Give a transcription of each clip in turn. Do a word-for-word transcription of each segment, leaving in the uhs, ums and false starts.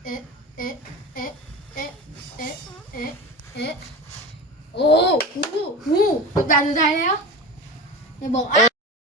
เอ๊ะเอ๊ะเอ๊ะเอ๊ะเอ๊ะเอ๊ะเอ๊ะโอ้โหโอ้โหดันได้แล้วอย่าบอกอ่ะ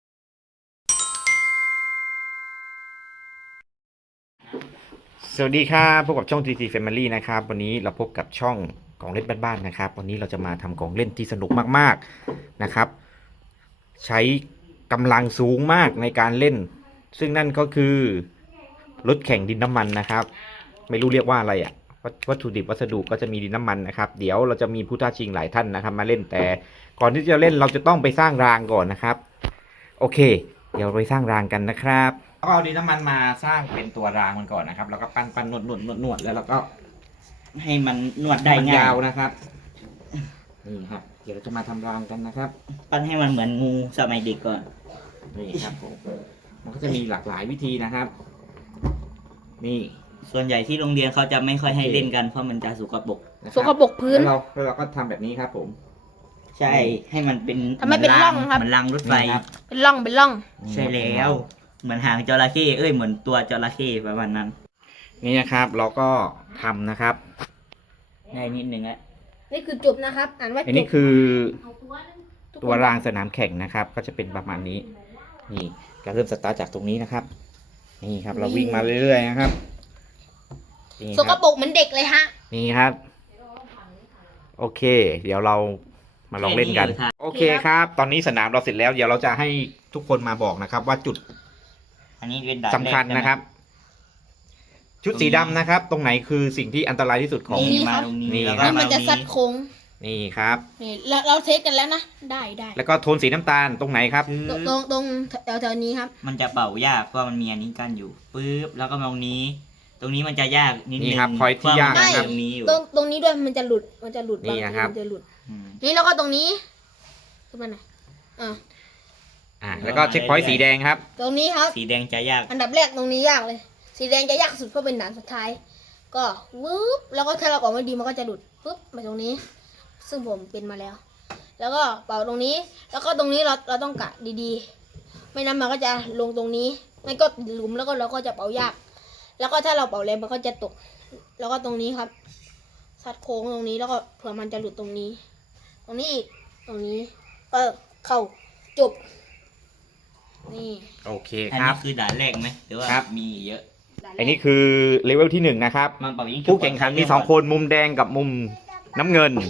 สวัสดีครับพบกับช่อง ที ที Family นะครับวันนี้เราพบกับช่องของเล่นบ้านๆนะครับวันนี้เราจะมาทำของเล่นที่สนุกมากๆนะครับใช้กำลังสูงมากในการเล่นซึ่งนั่นก็คือรถแข่งดินน้ำมันนะครับไม่รู้เรียกว่าอะไรอ่ะวัตถุดิบวัสดุก็จะมีดินน้ำมันนะครับเดี๋ยวเราจะมีผู้ท้าชิงหลายท่านนะครับมาเล่นแต่ก่อนที่จะเล่นเราจะต้องไปสร้างรางก่อนนะครับโอเคเดี๋ยวไปสร้างรางกันนะครับก็เอาดินน้ำมันมาสร้างเป็นตัวรางมันก่อนนะครับแล้วก็ปั้นปั้นนวดนวดนวดนวดแล้วเราก็ให้มันนวดได้ง่ายยาวนะครับนี่ครับเดี๋ยวเราจะมาทำรางกันนะครับปั้นให้มันเหมือนงูสมัยเด็กก่อนนี่ครับผมมันก็จะมีหลากหลายวิธีนะครับนี่ส่วนใหญ่ที่โรงเรียนเขาจะไม่ค่อยให้เล่นกันเพราะมันจะสกปรกนะคสรับกปรกพื้นแล้วเราแล้วเราก็ทำแบบนี้ครับผมใช่ให้มันเป็นทำให้เป็นร่องครับเหมือนรางรถไฟนี่ครับเป็นร่องเป็นร่องใช่แล้วเหมือนหางจระเข้เอ้ยเหมือนตัวจระเข้ประมาณนั้นนี่นะครับเราก็ทำนะครับง่ายนิดนึงอะนี่คือจบนะครับอ่านว่าจบอันนี้คือทุกคนตัวรางสนามแข่งนะครับ ก็จะเป็นประมาณนี้นี่เราเริ่มสตาร์ทจากตรงนี้นะครับนี่ครับเราวิ่งมาเรื่อยๆนะครับนี่สคกรับปรกเหมือนเด็กเลยฮะนี่ครับโอเค เดี๋ยวเรามาลองเล่นกัน โอเคครับ ตอนนี้สนามเราเสร็จแล้วเดี๋ยวเราจะให้ทุกคนมาบอกนะครับ ว่าจุดอันนี้เป็นด่านสำคัญแกใช่ไหมนะครับ ชุดสีดำนะครับ ตรงไหนคือสิ่งที่อันตรายที่สุดของนี่มาตรงนี้นี่แล้วก็นี่มามันตรจะงซัดนี้โค้งนี่ครับนี่เราเราเทสกันแล้วนะได้ได้แล้วก็โทนสีน้ำตาลตรงไหนครับคือตรงตรงตรงแถวแถวนี้ครับมันจะเป่ายากเพราะมันมีอันนี้กั้นอยู่ปึ๊บแล้วก็มาตรงนี้ ตรงนี้มันจะยากนิดนึงนี่ครับ point ที่ยากเพระมันนะครับตรงนี้อยู่ตรงตรงนี้ด้วยมันจะหลุดมันจะหลุดนี่บางทีนะครับมันจะหลุดอืมนี่แล้วก็ตรงนี้ขึ้นมาหน่อยอ่าอ่าแล้วก็เช็คพอยต์สีแดงครับตรงนี้ครับสีแดงจะยากอันดับแรกตรงนี้ยากเลย สีแดงจะยากสุดเพราะเป็นด่านสุดท้าย ก็วืบแล้วก็ถ้าเราออกมาดีมันก็จะหลุดปุ๊บมาตรงนี้ ซึ่งผมเป็นมาแล้ว แล้วก็เป่าตรงนี้ แล้วก็ตรงนี้เราเราต้องกะดีๆ ไม่นั้นมันก็จะลงตรงนี้ไม่ก็หลุมแล้วก็เราก็จะเป่ายาก แล้วก็ถ้าเราเป่าแรงมันก็จะตก แล้วก็ตรงนี้ครับซัดโค้งตรงนี้แล้วก็เผื่อมันจะหลุดตรงนี้ ตรงนี้อีกตรงนี้เออเข้าจบนี่โอเคอันครันี้บคือด่านแรกไหมหรือว่าครับมีเยอะอันนี้คือเลเวลที่หนึ่งนะครับมันเป่ายิงฉุบผู้แข่งขันมีสองคนมุมแดงกับมุมน้ำเงิน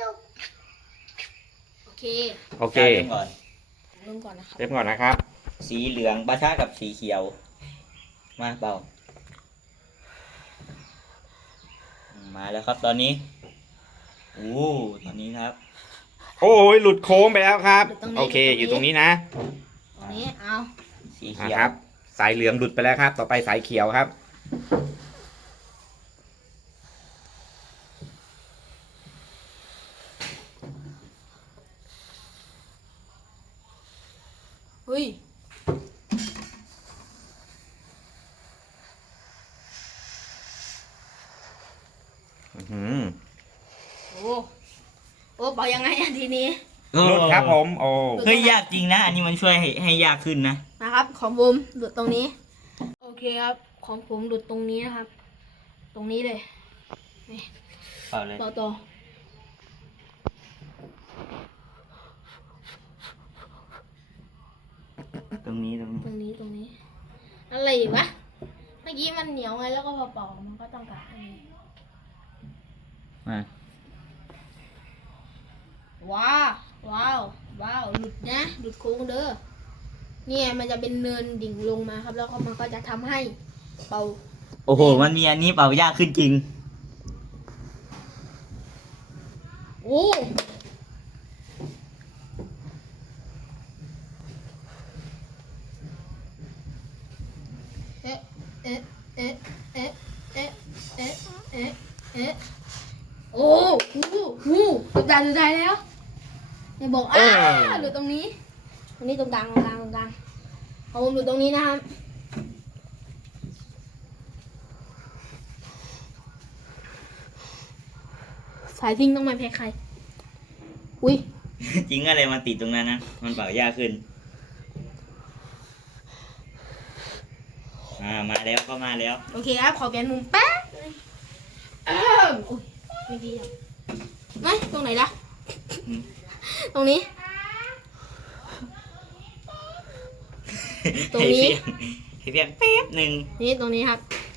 โอเคโอเคริ่มก่อนเริ่มก่อนนะครับเริ่มก่อนนะครับสีเหลืองปะทะกับสีเขียว มาเป่า มาแล้วครับตอนนี้โอ้ตอนนี้นะครับโอ้ยหลุดโค้งไปแล้วครับ โอเค อยู่ตรงนี้นะตรงนี้เอาสีอ่ะเขียวครับ สายเหลืองหลุดไปแล้วครับ ต่อไปสายเขียวครับเฮ้ยอื้อหือโอ้โอ้เป่ายังไงอะทีนี้หลุดครับผม โอ้เฮ้ยยากจริงนะ อันนี้มันช่วยให้ให้ยากขึ้นนะนะครับ ของผมหลุดตรงนี้ โอเคครับ ของผมหลุดตรงนี้นะครับ ตรงนี้เลยนี่เป่าเลยต่อต่อตรงนี้ตรงนี้ตรงนี้ตรงนี้ อะไรอีกวะเมื่อกี้มันเหนียวไงแล้วก็พอเป่ามันก็ต้องกะอันนี้มาว้าวว้าวว้าวหลุดนะหลุดโค้งเด้อเนี่ยมันจะเป็นเนินดิ่งลงมาครับ แล้วก็มันก็จะทำให้เป่าโอ้โห มันมีอันนี้เป่ายากขึ้นจริงโอ้เอ๊ะเอ๊ะเอ๊ะเอ๊ะเอ๊ะเอ๊ะเอ๊ะเอ๊ะโอ้หูหูสุดได้สุดได้แล้วอย่าบอกอ้าหลุดตรงนี้ตรงนี้ตรงกลางตรงกลางตรงกลางเอาผมหลุดตรงนี้นะครับสายซิ่งต้องไม่แพ้ใครอุ้ยจริงอะไรมาติดตรงนั้นนะ มันเป่ายากขึ้น อ่า มาแล้วก็มาแล้วโอเคครับ ขอเปลี่ยนมุมแป๊บนึงมอุ้ยไม่ดีอ่ะไหนตรงไหนล่ะอืมตรงนี้ ตรงนี้ให้เพียงให้เพียงแป๊บหนึ่งนี่ตรงนี้ครับ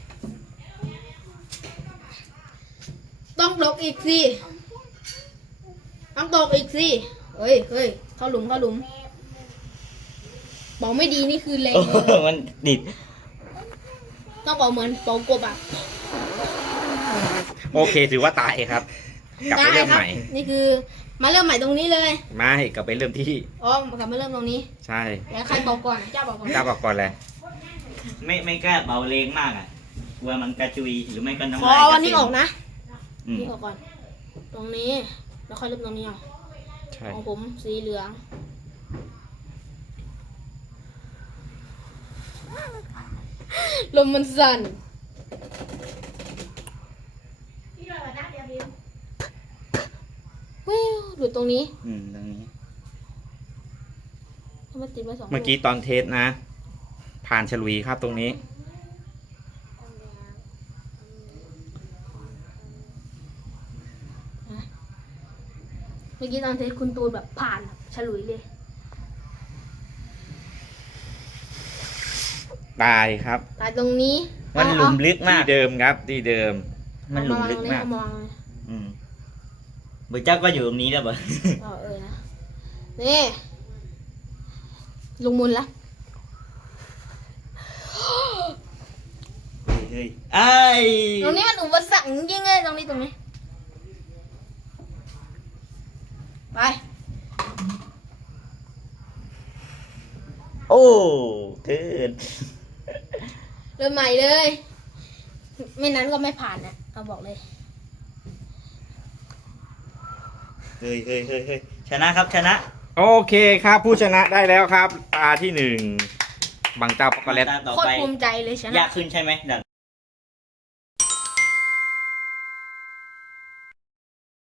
ต้องตกอีกสิต้องตกอีกสิเฮ้ยเฮ้ยเข้าหลุมเข้าหลุม บอกไม่ดีนี่คือแรงโอ้เลยมันติดต้องบอกเหมือนเป่ากบอ่ะโอเคถือว่าตายครับ กลับไปเริ่มด้คใหม่นี่คือ มาเริ่มใหม่ตรงนี้เลยไม่กลับไปเริ่มที่อ๋อกลับมาเริ่มตรงนี้ใช่แล้วใครบอกก่อนเจ้าบอกก่อนกล้าบอกก่อนเลยไม่ไม่กล้าเบาแรงมากอ่ะกลัวมันกระจุยหรือไม่ก็น้ำขอลายเอากอัระนเซ็นี้ออกนะอืมนี่ออกก่อน ตรงนี้ แล้วค่อยเริ่มตรงนี้เอาใช่ของผมสีเหลือง ลมมันสั่นวิวหลุดตรงนี้อืมตรงนี้มันติดมาสองเมื่อกี้ตอนเทสนะ ผ่านฉลุยครับตรงนี้เมื่อกี้ตอนเทสคุณตูนแบบผ่านแบบฉลุยเลยตายครับตายตรงนี้มันหลุมลึกที่มากเดิมครับที่เดิมมันหลุมลึกมากเอมาวางเลยอืมบุญเจ้าก็อยู่ตรงนี้แล้วบ่เอาเออนะนี่ลงมุนละเฮ้ยไอ้ยตรงนี้มันอุปสรรคจริงๆเลยตรงนี้ตรงนี้ไปโอ้เทินเริ่มใหม่เลย ไม่นั้นก็ไม่ผ่านนะเอาบอกเลยเฮ้ยเฮ้ยเฮ้ยเฮ้ยชนะครับชนะโอเคครับ ผู้ชนะได้แล้วครับ ตาที่หนึ่งบางเจ้าช็อกโกแลตตาต่อโคตไปรภูมิใจเลยชนะยากขึ้นใช่ไหมดัน